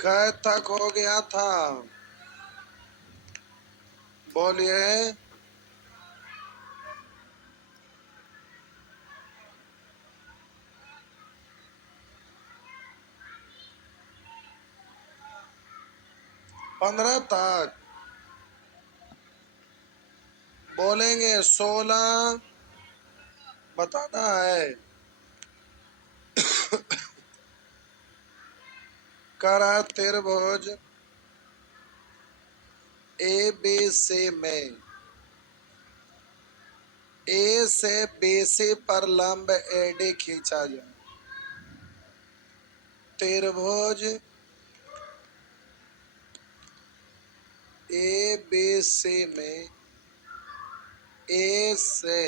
कै तक हो गया था? बोलिए। 15 तक बोलेंगे। 16 बताना है। करा त्रिभुज ए बी सी में ए से बी सी पर लंब एडी खींचा जाए। त्रिभुज ए बी सी में ए से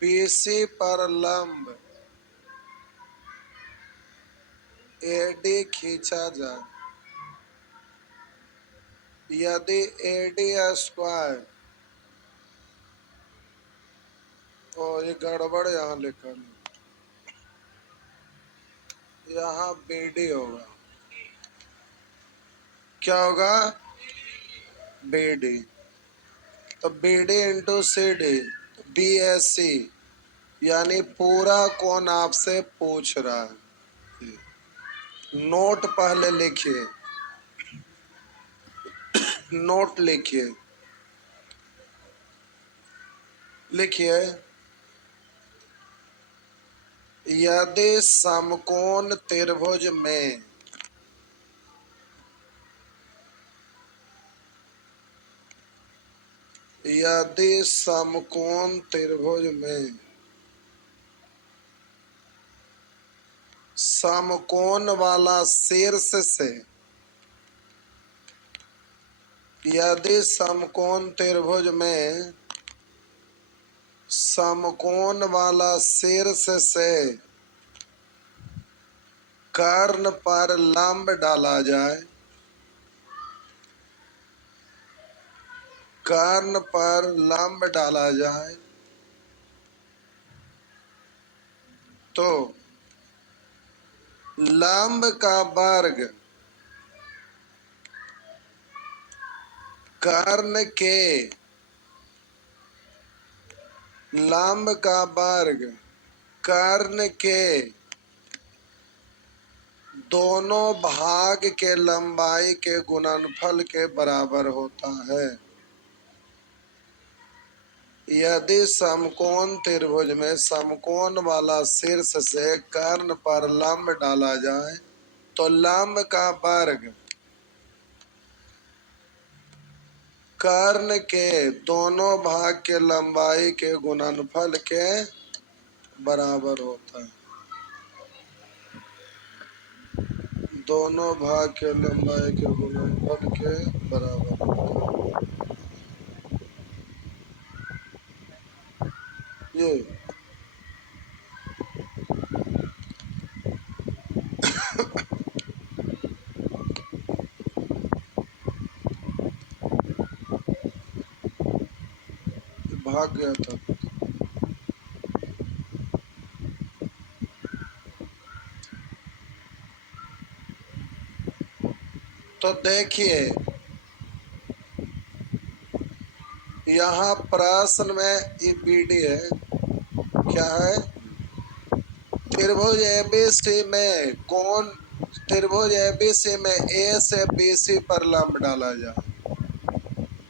बी सी पर लंब एडी खींचा जाए। यदि एडी स्क्वायर, तो ये गड़बड़ यहाँ लिखा, यहाँ बीडी होगा। क्या होगा? बीडी। तो BD into C D, B S C, यानी पूरा कौन आपसे पूछ रहा है। नोट पहले लिखिए, नोट लिखिए, लिखिए। यदि समकोण त्रिभुज में यदि समकोण त्रिभुज में समकोण वाला शीर्ष से, यदि समकोण त्रिभुज में समकोण वाला शीर्ष से कर्ण पर लंब डाला जाए, कर्ण पर लंब डाला जाए, तो लंब का वर्ग कर्ण के, लंब का वर्ग कर्ण के दोनों भाग के लंबाई के गुणनफल के बराबर होता है। यदि समकोण त्रिभुज में समकोण वाला शीर्ष से कर्ण पर लंब डाला जाए, तो लंब का वर्ग कर्ण के दोनों भाग के लंबाई के गुणनफल के बराबर होता है। दोनों भाग के लंबाई के गुणनफल के बराबर होता है। ये भाग गया था। तो देखिए, यहाँ प्रश्न में ये बीडी है। क्या है? त्रिभुज एबीसी में कौन, त्रिभुज एबीसी में ए से बीसी पर लंब डाला जाए।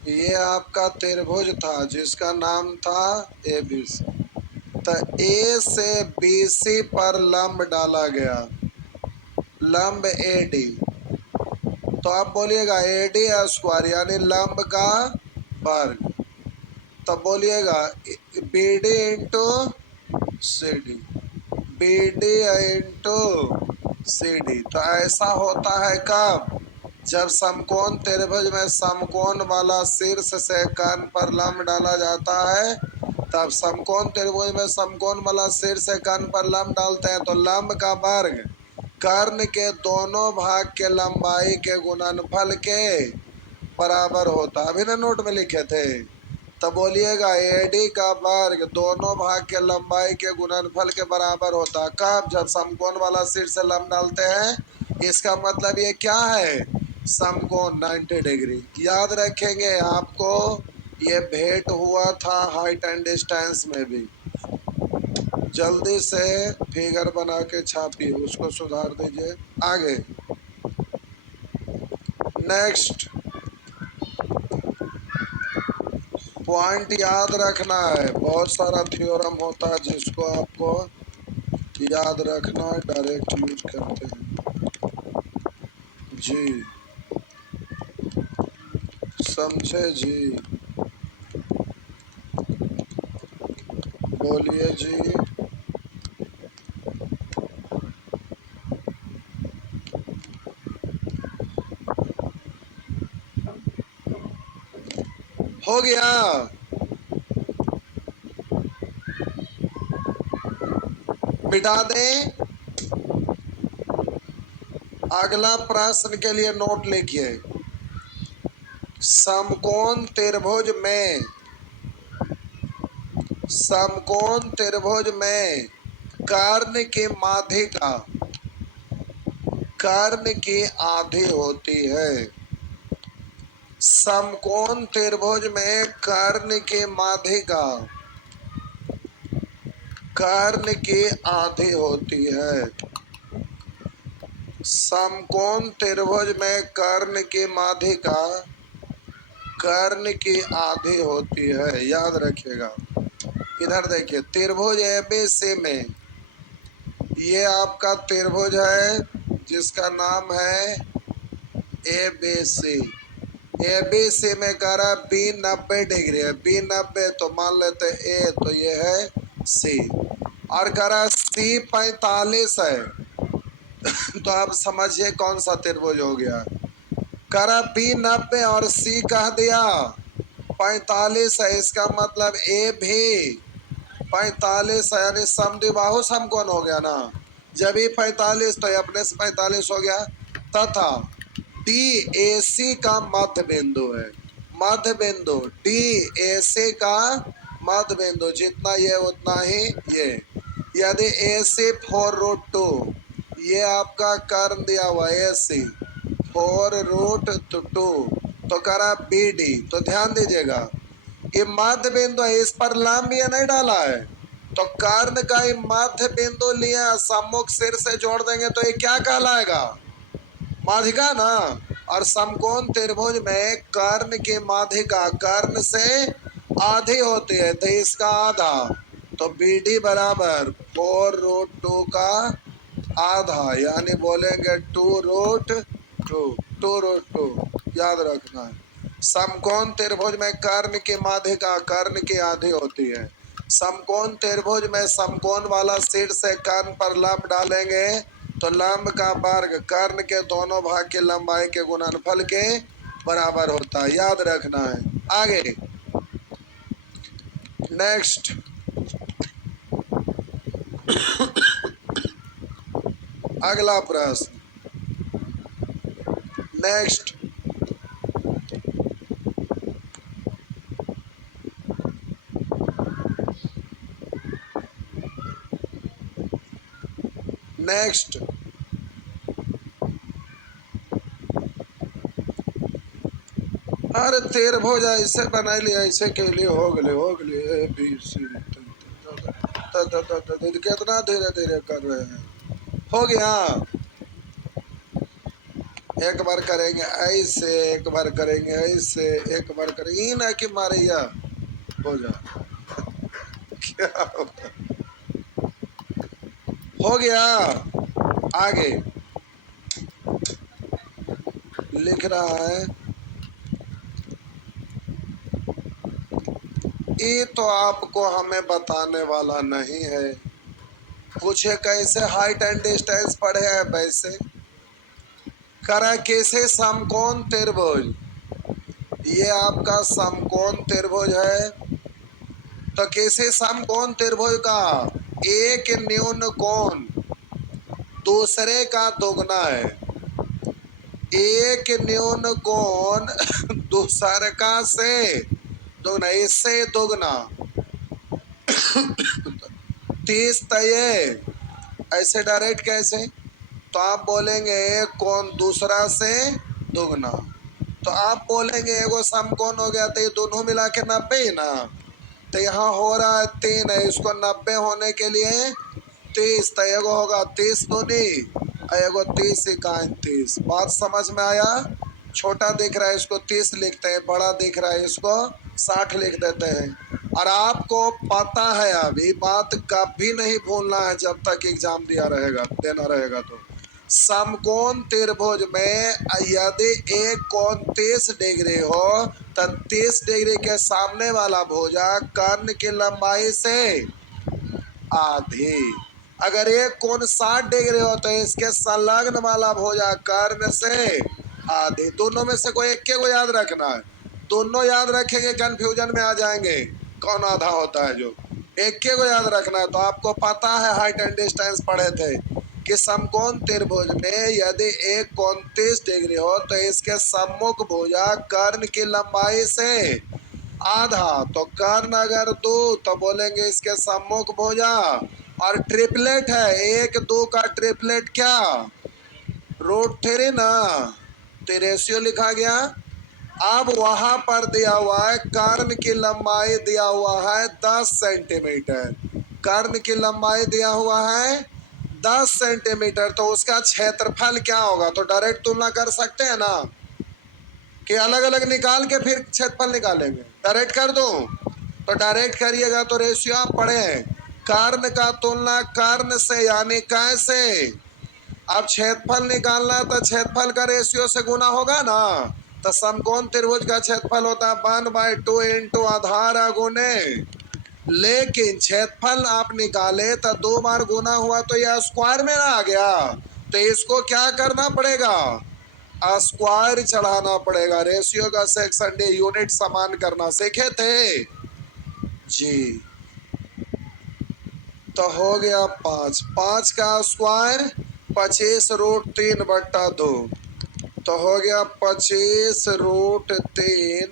ये आपका त्रिभुज था जिसका नाम था एबीसी। तो ए से बीसी पर लंब डाला गया, लंब एडी। तो आप बोलिएगा एडी स्क्वायर यानी लंब का वर्ग। तब बोलिएगा BD into C D, BD into C D. तो ऐसा होता है कब? जब समकोण त्रिभुज में समकोण वाला शीर्ष से कर्ण पर लंब डाला जाता है, तब समकोण त्रिभुज में समकोण वाला शीर्ष से कर्ण पर लंब डालते हैं, तो लंब का वर्ग कर्ण के दोनों भाग के लंबाई के गुणनफल के बराबर होता है। अभी ना नोट में लिखे थे। तो बोलिएगा AD का वर्ग दोनों भाग के लंबाई के गुणनफल के बराबर होता है। कब? जब समकोण वाला शीर्ष से लंब डालते हैं। इसका मतलब ये क्या है? समकोण 90 डिग्री। याद रखेंगे, आपको ये भेंट हुआ था हाइट एंड डिस्टेंस में भी। जल्दी से फिगर बना के छापिए, उसको सुधार दीजिए। आगे नेक्स्ट पॉइंट याद रखना है। बहुत सारा थ्योरम होता है जिसको आपको याद रखना है, डायरेक्ट यूज करते हैं जी। समझे जी? बोलिए जी। हो गया। मिटा दें। अगला प्रश्न के लिए नोट लिखिए। समकोण त्रिभुज में, समकोण त्रिभुज में कर्ण की माध्यिका कर्ण की आधी होती है। समकोण त्रिभुज में कर्ण की माध्यिका कर्ण की आधी होती है। समकोण त्रिभुज में कर्ण की माध्यिका कर्ण की आधी होती है। याद रखिएगा। इधर देखिए, त्रिभुज ABC में, ये आपका त्रिभुज है जिसका नाम है ABC। ABC में कह रहा B 90 डिग्री है। B 90 तो मान लेते A, तो ये है C। और कह रहा C 45 है। तो आप समझिए कौन सा त्रिभुज हो गया। कह रहा B 90 और C कह दिया 45 है। इसका मतलब A भी 45 है, यानी समद्विबाहु समकोण हो गया ना। जब ये 45 तो ये अपने से 45 हो गया। तथा DAC का मध्य बिंदु है। मध्य बिंदु DAC का मध्य बिंदु, जितना ये उतना ही ये। यदि AC 4√2, ये आपका कर्ण दिया हुआ AC 4√2, तो करा BD। तो ध्यान दीजिएगा, ये मध्य बिंदु है, इस पर लंब ये नहीं डाला है। तो कर्ण का ये मध्य बिंदु लिया, सम्मुख सिर से जोड़ देंगे तो ये क्या कहलाएगा? माध्यिका ना। और समकोण त्रिभुज में कर्ण की माध्यिका कर्ण से आधी होती है, तो इसका आधा। तो BD बराबर 4√2 का आधा, यानी बोलेंगे 2√2। याद रखना है। समकोण त्रिभुज में कर्ण की माध्यिका कर्ण की आधी होती है। समकोण त्रिभुज में समकोण वाला शीर्ष से कर्ण पर लंब डालेंगे तो लंब का वर्ग कर्ण के दोनों भाग की लंबाई के गुणनफल के बराबर होता है। याद रखना है। आगे नेक्स्ट अगला प्रश्न। नेक्स्ट नेक्स्ट अरे त्रिभुज ऐसे बना लिया, ऐसे के लिए हो गए ABC। कितना धीरे धीरे कर रहे हैं। हो गया। एक बार करेंगे ऐसे, एक बार करेंगे ऐसे, एक बार करेंगे, ये ना कि मारिया हो जाए। क्या हो गया? आगे लिख रहा है, ये तो आपको हमें बताने वाला नहीं है। पूछे कैसे हाइट एंड डिस्टेंस पढ़े हैं वैसे। करा कैसे समकोण त्रिभुज, ये आपका समकोण त्रिभुज है। तो कैसे समकोण त्रिभुज का एक न्यून कोण दूसरे का दोगुना है। एक न्यून कोण दूसरे का से दुगना, इससे दुगना। 30 तय, ऐसे डायरेक्ट कैसे? तो आप बोलेंगे कौन दूसरा से दुगना, तो आप बोलेंगे एगो समकोण हो गया, तो ये दोनों मिला के 90 ही ना। तो यहाँ हो रहा है 3 है, इसको 90 होने के लिए 30, तो एगो होगा 30 दूनी, एगो 30 इकाई 30। बात समझ में आया? छोटा दिख रहा है इसको 30 लिखते हैं, बड़ा दिख रहा है इसको 60 लिख देते हैं। और आपको पता है, अभी बात कभी नहीं भूलना है जब तक एग्जाम देना रहेगा। तो समकोण त्रिभुज में यदि एक कोण 30 डिग्री हो तो 30 डिग्री के सामने वाला भुजा कर्ण की लंबाई से आधी। अगर एक कोण 60 डिग्री हो तो इसके संलग्न वाला भुजा कर्ण से आधी। दोनों में से कोई एक के को याद रखना है, दोनों याद रखेंगे कंफ्यूजन में आ जाएंगे कौन आधा होता है। जो एक के को याद रखना है। तो आपको पता है हाइट एंड डिस्टेंस पढ़े थे कि समकोण त्रिभुज में यदि एक कोण 30 डिग्री हो तो इसके सम्मुख भुजा कर्ण की लंबाई से आधा। तो कर्ण अगर 2 तो बोलेंगे इसके सम्मुख भुजा, और ट्रिपलेट है 1 2 का ट्रिपलेट क्या, √3 ना, तो रेशियो लिखा गया। अब वहां पर दिया हुआ है कर्ण की लंबाई दिया हुआ है 10 सेंटीमीटर, कर्ण की लंबाई दिया हुआ है 10 सेंटीमीटर, तो उसका क्षेत्रफल क्या होगा? तो डायरेक्ट तुलना कर सकते हैं ना, कि अलग अलग निकाल के फिर क्षेत्रफल निकालेंगे? डायरेक्ट कर दूं? तो डायरेक्ट करिएगा तो रेशियो आप पढ़े हैं, कर्ण का तुलना कर्ण से, यानी कैसे? अब क्षेत्रफल निकालना तो क्षेत्रफल का रेशियो से गुना होगा ना। तो समकोण त्रिभुज का क्षेत्रफल होता है 1/2 इंटू आधार गुने, लेकिन क्षेत्रफल आप निकाले तो 2 बार गुना हुआ तो यह स्क्वायर में आ गया, तो इसको क्या करना पड़ेगा? स्क्वायर चढ़ाना पड़ेगा। रेशियो का सेक्शन डे यूनिट समान करना सीखे थे जी। तो हो गया 5, 5 का स्क्वायर 25√3/2, तो हो गया 25√3/2,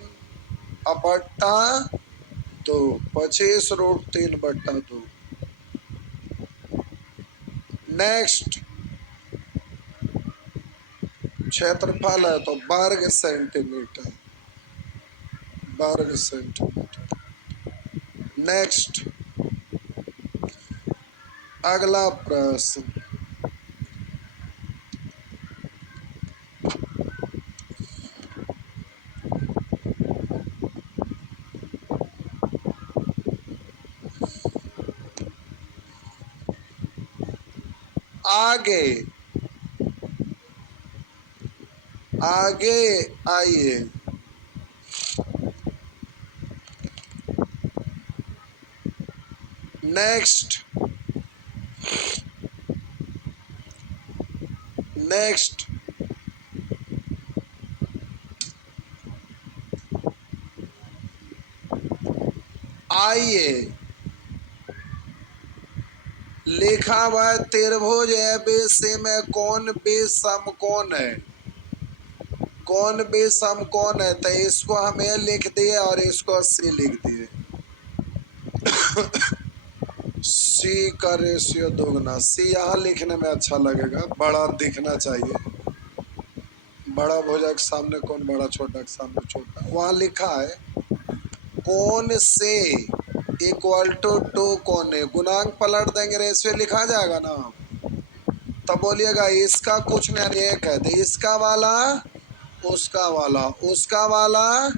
25√3/2। नेक्स्ट क्षेत्रफल है तो वर्ग सेंटीमीटर, वर्ग सेंटीमीटर। नेक्स्ट अगला प्रश्न, आगे आगे आइए। नेक्स्ट नेक्स्ट आइए, लिखा हुआ है त्रिभुज एबीसी में कौन भी समकोण है, कौन भी समकोण है। तो इसको हमें लिख दिए और इसको सी लिख दिए। सी का रेशियो दोगुना, सी यहाँ लिखने में अच्छा लगेगा, बड़ा दिखना चाहिए। बड़ा भुजा के सामने कौन बड़ा, छोटा के सामने छोटा। वहाँ लिखा है कौन से इक्वल टू 2 कोने, गुणांक पलट देंगे रेशियो लिखा जाएगा ना। तब बोलिएगा इसका कुछ नहीं, एक है तो इसका वाला उसका वाला, उसका वाला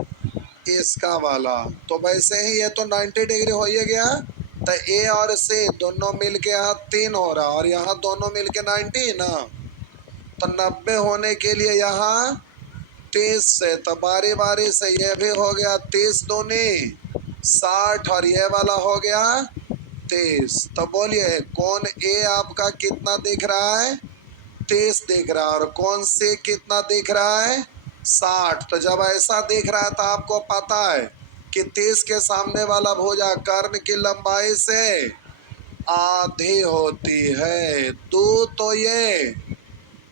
इसका वाला। तो वैसे ही ये तो 90 डिग्री हो ही गया, तो ए और सी दोनों मिल के यहाँ 3 हो रहा, और यहाँ दोनों मिल के 90 ना। तो 90 होने के लिए यहाँ 30 से, तो बारी बारी से ये भी हो गया 30 दूनी 60, और ये वाला हो गया 30। तो बोलिए कौन ए आपका कितना दिख रहा है? 30 दिख रहा है। और कौन सी कितना दिख रहा है? 60। तो जब ऐसा दिख रहा है तो आपको पता है कि 30 के सामने वाला भुजा कर्ण की लंबाई से आधी होती है। 2 तो ये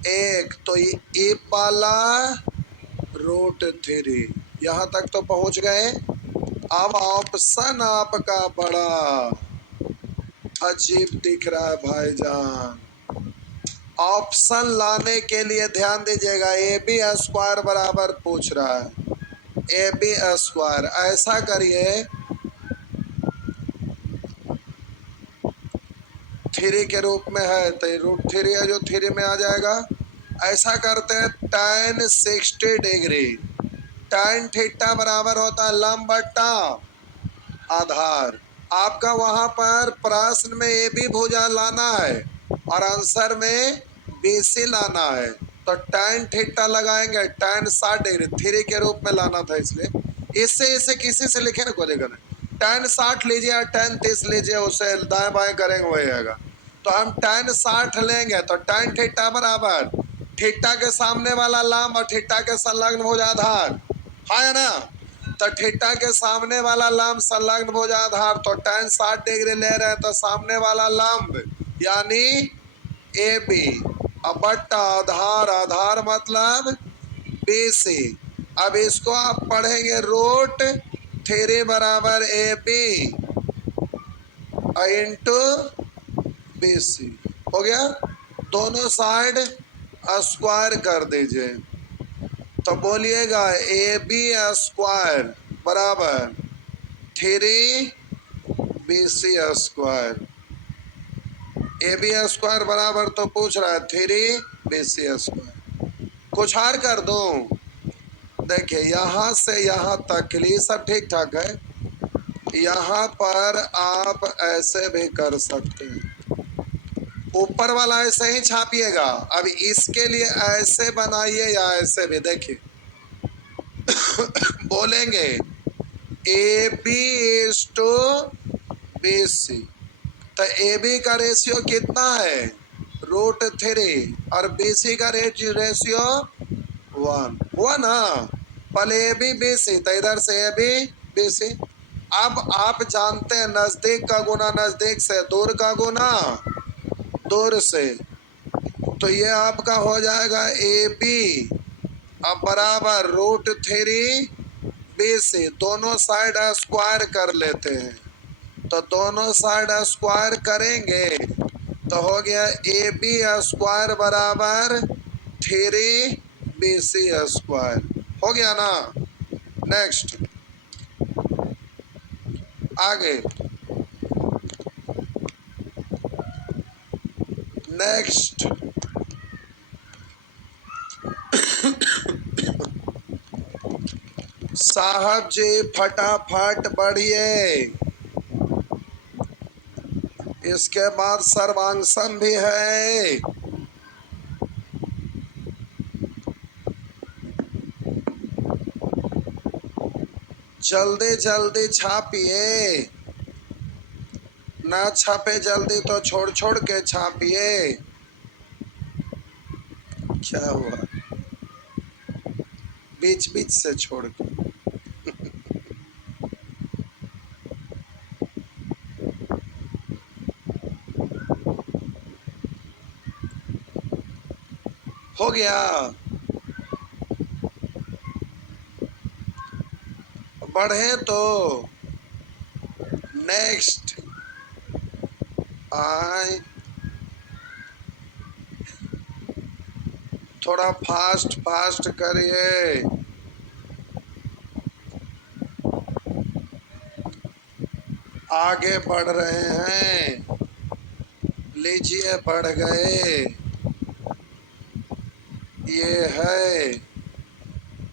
1, तो ये ए वाला √3। यहाँ तक तो पहुँच गए। अब ऑप्शन आपका बड़ा अजीब दिख रहा है भाईजान। ऑप्शन लाने के लिए ध्यान दीजिएगा। ए बी स्क्वायर बराबर पूछ रहा है, ए बी स्क्वायर। ऐसा करिए, 3 के रूप में है तो √3 है जो 3 में आ जाएगा। ऐसा करते हैं, tan 60 डिग्री, tan थीटा बराबर होता है लंब बट्टा आधार। आपका वहां पर प्रश्न में ए बी भुजा लाना है और आंसर में BC लाना है, तो tan थीटा लगाएंगे, tan 60 डिग्री 3 के रूप में लाना था, इसलिए इससे किसी से लिखे ना को देगा ना, tan 60 लीजिए या tan 30 लीजिए, उसे दाएं बाएं करेंगे वही आएगा। तो हम tan 60 लेंगे तो tan थीटा बराबर थीटा के सामने वाला लंब और थीटा के संलग्न भुजाधार है ना। तो थीटा के सामने वाला लंब संलग्न भुजाधार, तो tan 60 डिग्री ले रहे हैं तो सामने वाला लंब यानी ए बी, अब बट्टा आधार, आधार मतलब BC। अब इसको आप पढ़ेंगे √3 बराबर ए बी इंटू BC। हो गया, दोनों साइड स्क्वायर कर दीजिए, तो बोलिएगा ए बी स्क्वायर बराबर 3BC square. A B square बराबर तो पूछ रहा है 3BC स्क्वायर। कुछ और कर दूं? देखिए यहाँ से यहाँ तक के लिए सब ठीक ठाक है। यहाँ पर आप ऐसे भी कर सकते हैं, ऊपर वाला ऐसे ही छापिएगा। अब इसके लिए ऐसे बनाइए या ऐसे भी, देखिए बोलेंगे A B is to BC, तो ए बी का रेशियो कितना है √3 और BC का रेशियो 1 हुआ ना। पहले ए बी BC, तो इधर से ए बी BC। अब आप जानते हैं नजदीक का गुना नजदीक से, दूर का गुना दूर से, तो ये आपका हो जाएगा ए बी अब बराबर √3 BC। दोनों साइड स्क्वायर कर लेते हैं, तो दोनों साइड स्क्वायर करेंगे तो हो गया ए बी स्क्वायर बराबर 3BC स्क्वायर। हो गया ना। नेक्स्ट आगे, नेक्स्ट साहब जी फटाफट बढ़िए। इसके बाद सर्वांशम भी है। जल्दी जल्दी छापिए, ना छापे जल्दी तो छोड़ छोड़ के छापिए। क्या हुआ, बीच बीच से छोड़ के। हो गया, बढ़े तो नेक्स्ट आए, थोड़ा फास्ट फास्ट करिए। आगे बढ़ रहे हैं, लीजिए बढ़ गए। ये है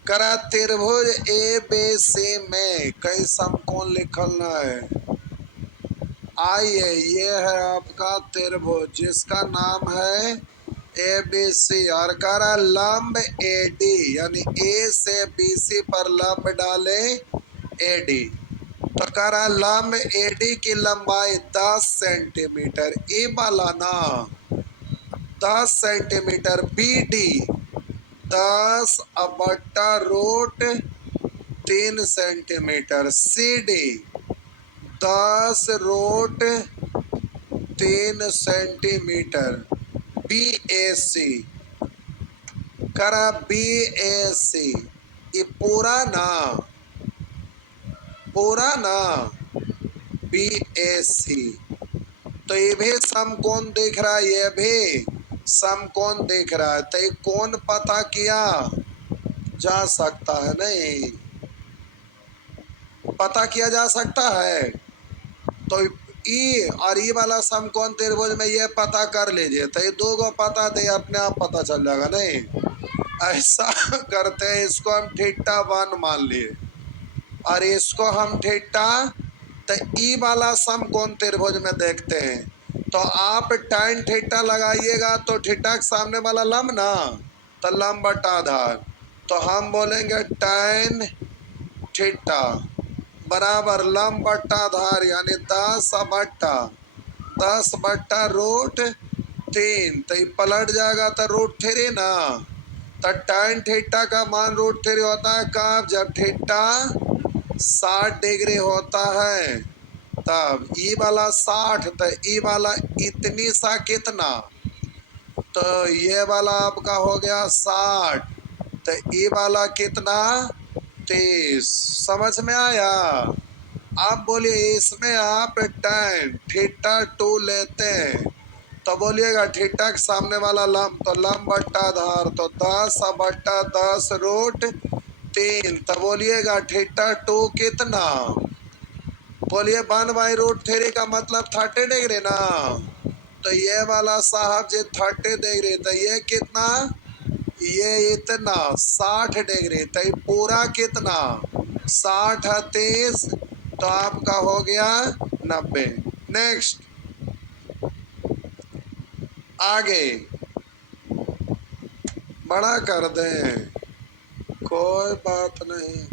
करा त्रिभुज ABC में कई समकोण लिखना है। आइए, ये है आपका त्रिभुज जिसका नाम है ABC और करा लंब AD, यानी A से BC पर लंब डाले AD, तो करा लंब AD की लंबाई 10 सेंटीमीटर, ए वाला ना 10 सेंटीमीटर, BD 10 बट्टा √3 सेंटीमीटर, CD 10 √3 सेंटीमीटर, BAC करा BAC, ये पूरा ना पूरा ना, BAC। तो ये भी समकोण दिख रहा है, ये भी समकोण दिख रहा है। तो ये कोण पता किया जा सकता है, नहीं पता किया जा सकता है। तो ई और ई वाला समकोण त्रिभुज में ये पता कर लीजिए। तो ये दो को पता थे, अपने आप पता चल जाएगा। नहीं ऐसा करते हैं, इसको हम θ1 मान लिए और इसको हम थीटा। तो ई वाला समकोण त्रिभुज में देखते हैं। तो आप tan थीटा लगाइएगा तो थीटा के सामने वाला लंब ना, तो लंब बटा आधार। तो हम बोलेंगे tan थीटा बराबर लंब बट्टा आधार, यानी 10/√3। तो ये पलट जाएगा तो √3 ना। तो tan थीटा का मान √3 होता है कब, जब थीटा 60 डिग्री होता है तब। ई वाला 60, तो ई वाला इतनी सा कितना, तो ये वाला आपका हो गया 60, तो ई वाला कितना 30। समझ में आया। आप बोलिए इसमें आप tan θ2 लेते हैं तो बोलिएगा थीटा के सामने वाला लंब, तो लंब बट्टा आधार, तो 10/10√3। तो बोलिएगा θ2 कितना, बोलिए 1/√3 का मतलब 30 डिग्री ना। तो ये वाला साहब जी 30 डिग्री, तो ये कितना, ये इतना 60 डिग्री। तो ये पूरा कितना 60 है 30, तो आपका हो गया 90। नेक्स्ट आगे बड़ा कर दें, कोई बात नहीं।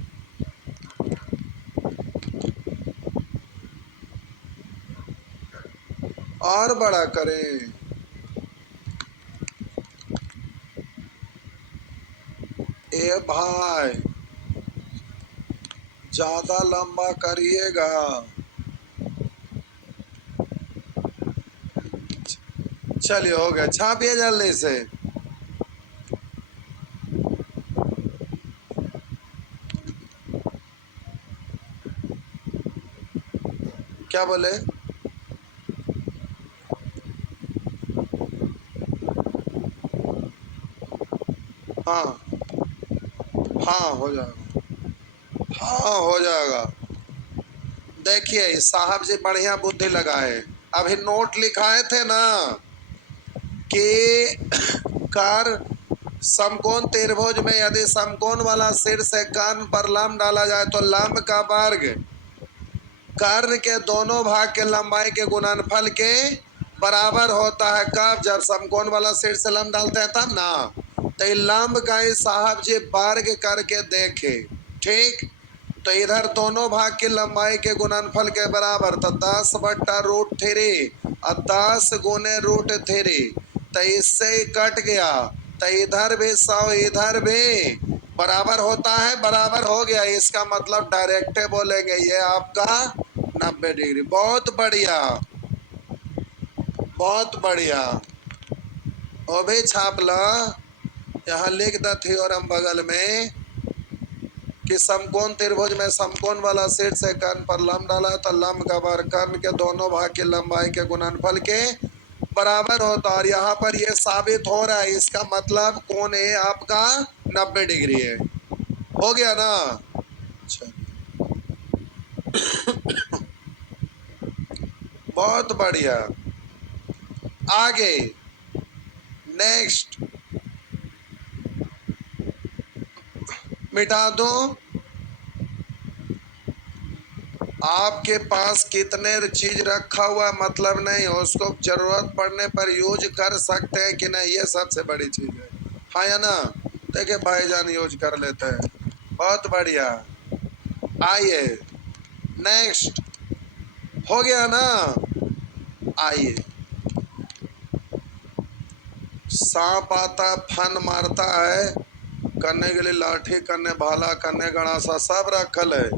और बड़ा करें, ए भाई ज्यादा लंबा करिएगा। चलिए हो गया, छापिए जल्दी से। क्या बोले, हाँ हाँ हो जाएगा, हाँ हो जाएगा। देखिए साहब जी बढ़िया बुद्धि लगाए। अभी नोट लिखाए थे ना कि कर समकोण त्रिभुज में यदि समकोण वाला शीर्ष कर्ण पर लंब डाला जाए तो लंब का वर्ग कर्ण के दोनों भाग के लंबाई के गुणनफल के बराबर होता है। कब, जब समकोण वाला शीर्ष लंब डालते हैं तब ना। तो ये लंब का ही साहब जी वर्ग करके देखे, ठीक। तो इधर दोनों भाग की लंबाई के गुणनफल के बराबर, तो 10/√3 और 10 गुने √3। तो इससे ही कट गया। तो इधर भी 100 इधर भी बराबर होता है, बराबर हो गया। इसका मतलब डायरेक्ट बोलेंगे ये आपका 90 डिग्री। बहुत बढ़िया, बहुत बढ़िया। वो भी छाप ला, यहाँ लिख द थ्योरम बगल में कि समकोण त्रिभुज में समकोण वाला शीर्ष कर्ण पर लंब डाला तो लंब का वर्ग कर्ण के दोनों भाग की लंबाई के गुणनफल के बराबर होता। और यहाँ पर ये साबित हो रहा है, इसका मतलब कोण है आपका 90 डिग्री है। हो गया ना। अच्छा बहुत बढ़िया। आगे नेक्स्ट मिटा दो। आपके पास कितने चीज रखा हुआ मतलब नहीं, उसको जरूरत पड़ने पर यूज कर सकते हैं कि नहीं, ये सबसे बड़ी चीज है। हाँ या ना। देखिए भाईजान यूज कर लेते हैं, बहुत बढ़िया। आइए नेक्स्ट, हो गया ना। आइए, सांप आता फन मारता है, करने के लिए लाठी, करने भाला, करने गणासा सब रखल है।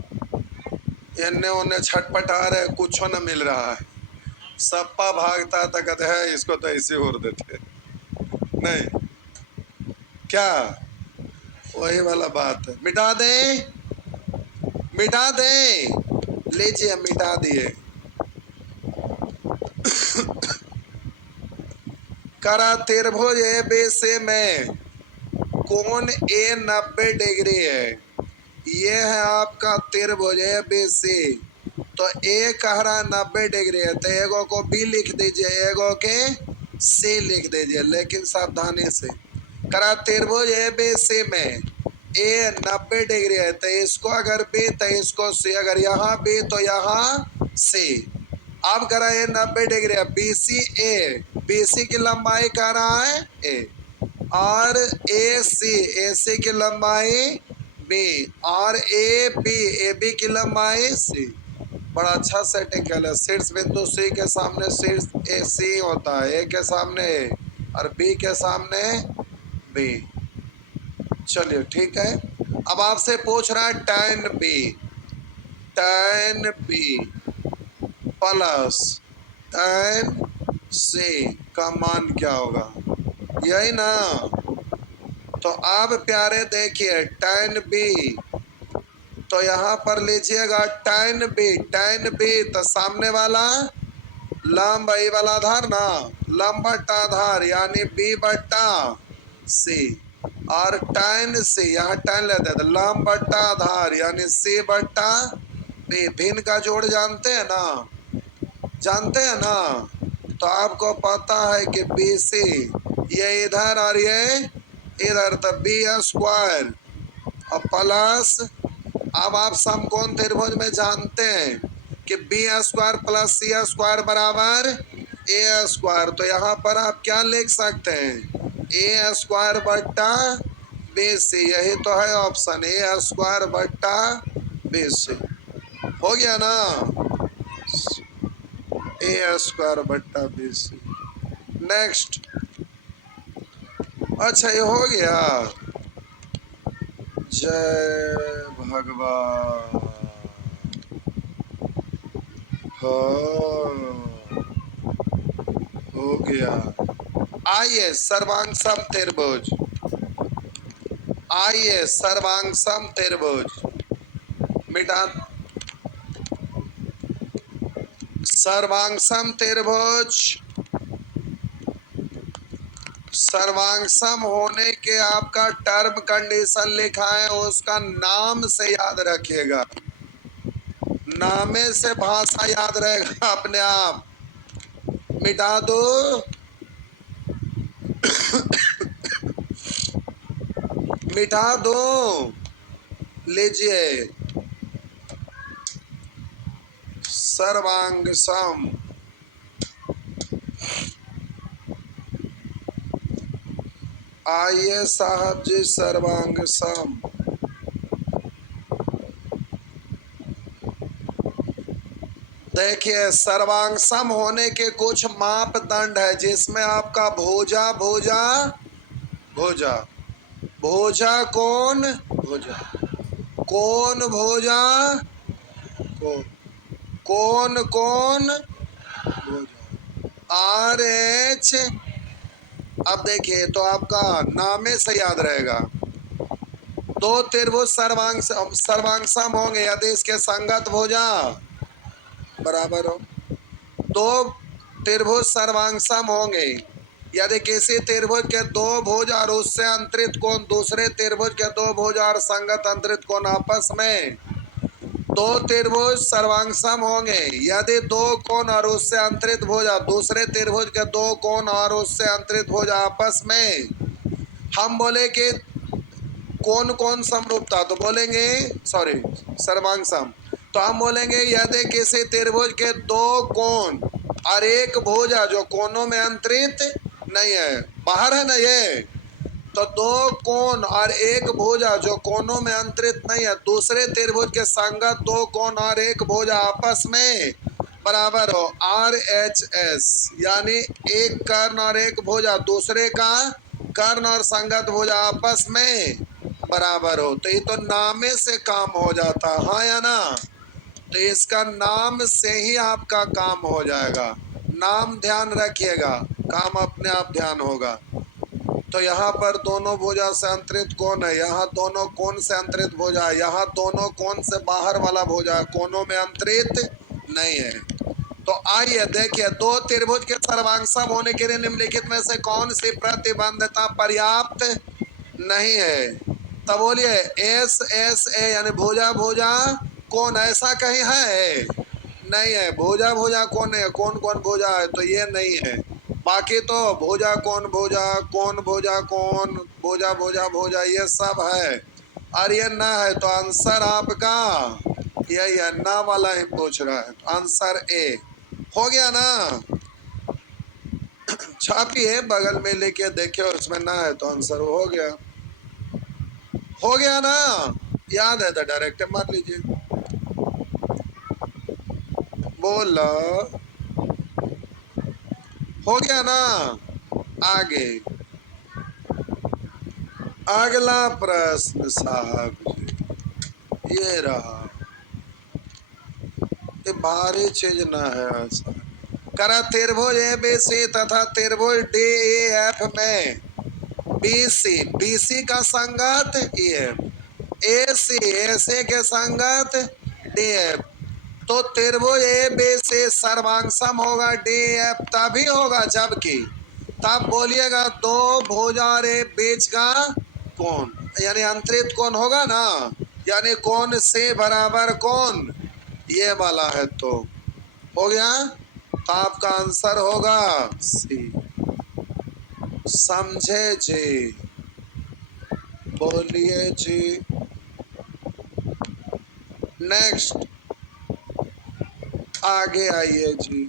इन्ने उन्ने छटपटा रहे, कुछ न मिल रहा है। सप्पा भागता तो कहते हैं इसको तो ऐसे उड़ देते, नहीं क्या, वही वाला बात है। मिटा दे, मिटा दे। लीजिए मिटा दिए। करा त्रिभुज एबीसी में कोण ए 90 डिग्री है। ये है आपका त्रिभुज एबीसी। तो ए कह रहा 90 डिग्री है, तो एगो को बी लिख दीजिए, एगो के सी लिख दीजिए, लेकिन सावधानी से। करा त्रिभुज एबीसी में ए 90 डिग्री है, तो इसको अगर बी तो इसको सी, अगर यहाँ बी तो यहाँ सी। अब करा ए 90 डिग्री है, बी सी की लंबाई कह रहा है ए, और ए सी की लंबाई बी, और ए बी की लंबाई सी। बड़ा अच्छा सेटिंग है। शीर्ष बिंदु सी के सामने शीर्ष ए सी होता है, ए के सामने ए और बी के सामने बी। चलिए ठीक है। अब आपसे पूछ रहा है tan बी प्लस tan सी का मान क्या होगा, यही ना। तो आप प्यारे देखिए tan बी, तो यहाँ पर लीजिएगा tan बी तो सामने वाला लंब ई वाला आधार ना, लंब बट्टा आधार यानी बी बट्टा सी, और tan सी यहाँ tan लेते हैं तो लंब बट्टा आधार यानी सी बट्टा बी। भिन्न का जोड़ जानते हैं ना, जानते हैं ना। तो आपको पता है कि बी सी ये इधर और ये इधर, तो बी स्क्वायर और प्लस, अब आप समकोण त्रिभुज में जानते हैं कि बी स्क्वायर प्लस सी स्क्वायर बराबर ए स्क्वायर। तो यहाँ पर आप क्या लिख सकते हैं, ए स्क्वायर बट्टा बी सी, यही तो है ऑप्शन, ए स्क्वायर बट्टा बी सी। हो गया ना, ए स्क्वायर बट्टा बी सी। नेक्स्ट, अच्छा ये हो गया। जय भगवान। हो गया। आइए सर्वांगसम त्रिभुज, आइए सर्वांगसम त्रिभुज मिटा, सर्वांगसम त्रिभुज, सर्वांगसम होने के आपका टर्म कंडीशन लिखा है, उसका नाम से याद रखिएगा, नामे से भाषा याद रहेगा अपने आप। मिटा दो मिटा दो, लीजिए सर्वांगसम, आइए साहब जी सर्वांगसम। देखिए सर्वांगसम होने के कुछ मापदंड है, जिसमें आपका भुजा भुजा भुजा भुजा कोण भुजा कोण भुजा कोण कोण भुजा आर एच। अब देखिए तो आपका नामे से याद रहेगा, दो त्रिभुज सर्वांगसम होंगे यदि इसके संगत भुजा बराबर हो। दो त्रिभुज सर्वांगसम होंगे यदि किसी त्रिभुज के दो भुज और उससे अंतरित कोण दूसरे त्रिभुज के दो भुज और संगत अंतरित कोण आपस में। दो त्रिभुज सर्वांगसम होंगे यदि दो कोण और उससे अंतरित भुज दूसरे त्रिभुज के दो कोण और उससे अंतरित भुज आपस में। हम बोले कि कौन कौन समरूपता, तो बोलेंगे सॉरी सर्वांगसम, तो हम बोलेंगे यदि किसी त्रिभुज के दो कोण और एक भुजा जो कोणों में अंतरित नहीं है, बाहर है ना ये, तो दो कोण और एक भुजा जो कोणों में अंतरित नहीं है, दूसरे त्रिभुज के संगत दो कोण और एक भुजा आपस में बराबर हो आर एच एस, यानी एक कर्ण और एक भुजा दूसरे का कर्ण और संगत भुजा आपस में बराबर हो। तो ये तो नामे से काम हो जाता, हाँ या ना। तो इसका नाम से ही आपका काम हो जाएगा, नाम ध्यान रखिएगा, काम अपने आप ध्यान होगा। तो यहाँ पर दोनों भुजा से अंतरित कोण है, यहाँ दोनों कोण से अंतरित भुजा है, यहाँ दोनों कोण से बाहर वाला भुजा है, कोनों में अंतरित नहीं है। तो आइए देखिए, दो त्रिभुज के सर्वांग सम होने के लिए निम्नलिखित में से कौन सी प्रतिबंधता पर्याप्त नहीं है? तब बोलिए एस एस ए यानी भुजा भुजा कोण ऐसा कहीं है? नहीं है। भुजा भुजा कोण है, कौन कौन भुजा है? तो ये नहीं है। बाकी तो भुजा कौन भुजा, कौन भुजा कौन, भुजा भुजा भुजा ये सब है। और ये ना है तो आंसर आपका यही है, ना वाला ही पूछ रहा है। तो आंसर ए हो गया ना। छापिए बगल में लेके देखिए, उसमें ना है तो आंसर हो गया। हो गया ना, याद है तो डायरेक्ट मार लीजिए। बोला हो गया ना। आगे अगला प्रश्न साहब जी, ये रहा। ये भारी चीज ना है ऐसा। करा त्रिभुज ए बी सी तथा त्रिभुज डी ई एफ में बी सी का संगत ई एफ, ए सी के संगत डी एफ। तो त्रिभुज ए बी सी सर्वांग सम होगा डी एफ तभी होगा जबकि, तब बोलिएगा दो भुजा रे बीच का कोण यानी अंतरित कोण होगा ना, यानी कोण से बराबर कोण ये वाला है। तो हो गया, तो आपका आंसर होगा सी। समझे जी? बोलिए जी। नेक्स्ट आगे आइए जी,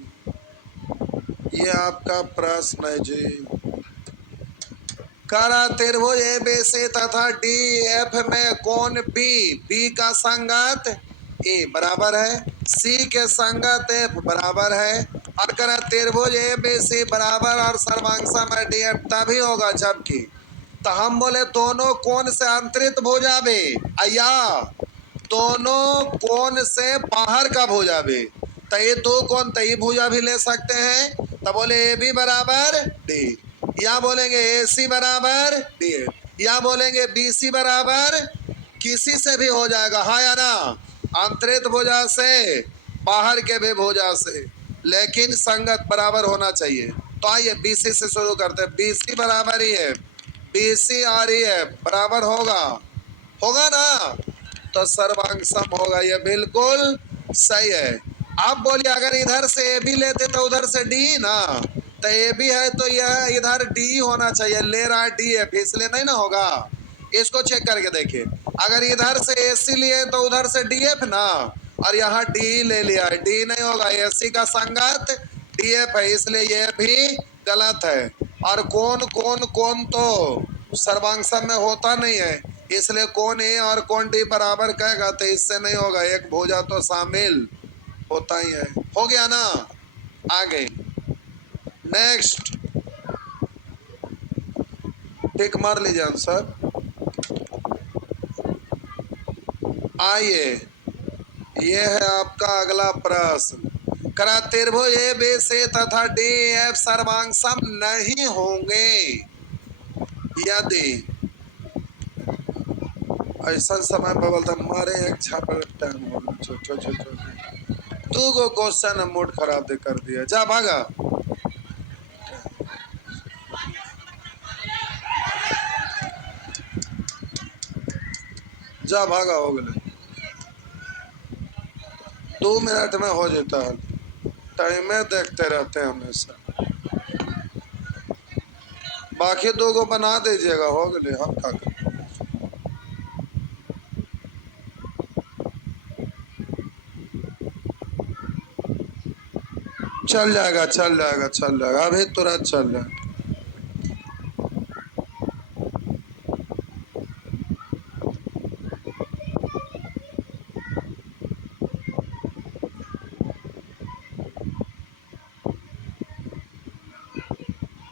ये आपका प्रश्न है जी। करा त्रिभुज ए बी सी तथा डी एफ में कोण बी का संगत ए बराबर है, सी के संगत एफ बराबर है। और करा त्रिभुज ए बी सी बराबर और सर्वांग सम है डी एफ तभी होगा जबकि, तो हम बोले दोनों कोण से अंतरित भुजा बे या दोनों कोण से बाहर का भुजा बे। तो ये दो कोण तई भुजा भी ले सकते हैं। तो बोले ए बी बराबर डी, या बोलेंगे ए सी बराबर डी, या बोलेंगे बी सी बराबर, किसी से भी हो जाएगा हाँ या ना, अंतरित भुजा से बाहर के भी भुजा से, लेकिन संगत बराबर होना चाहिए। तो आइए बी सी से शुरू करते हैं। बी सी बराबर ही है, बी सी और ई है बराबर होगा, होगा ना, तो सर्वांग सम होगा। ये बिल्कुल सही है। आप बोलिए अगर इधर से ए बी लेते तो उधर से डी ना, तो ए बी है तो यह इधर डी होना चाहिए, ले रहा है डी एफ, इसलिए नहीं ना होगा। इसको चेक करके देखिए, अगर इधर से ए सी लिए तो उधर से डी एफ ना, और यहाँ डी ले लिया है, डी नहीं होगा, ए सी का संगत डी एफ है, इसलिए यह भी गलत है। और कौन कौन कौन तो सर्वांग सम में होता नहीं है, इसलिए कौन ए और कौन डी बराबर कहेगा तो इससे नहीं होगा, एक भुजा तो शामिल होता ही है। हो गया ना। आगे नेक्स्ट टिक मार लीजिए आंसर। आइए ये है आपका अगला प्रश्न। करा त्रिभुज ए बी सी तथा डी एफ सर्वांग सम नहीं होंगे यदि, ऐसा समय बदलता मारे एक छापर टाइम हो छोटो छोटो तू को क्वेश्चन मूड खराब दे कर दिया। जा भागा, जा भागा, हो गए 2 मिनट में हो जाता है, टाइम देखते रहते हैं हमेशा। बाकी 2 को बना दीजिएगा, हो गए हम क्या करें। चल जाएगा चल जाएगा चल जाएगा, अभी तुरंत चल जाएगा।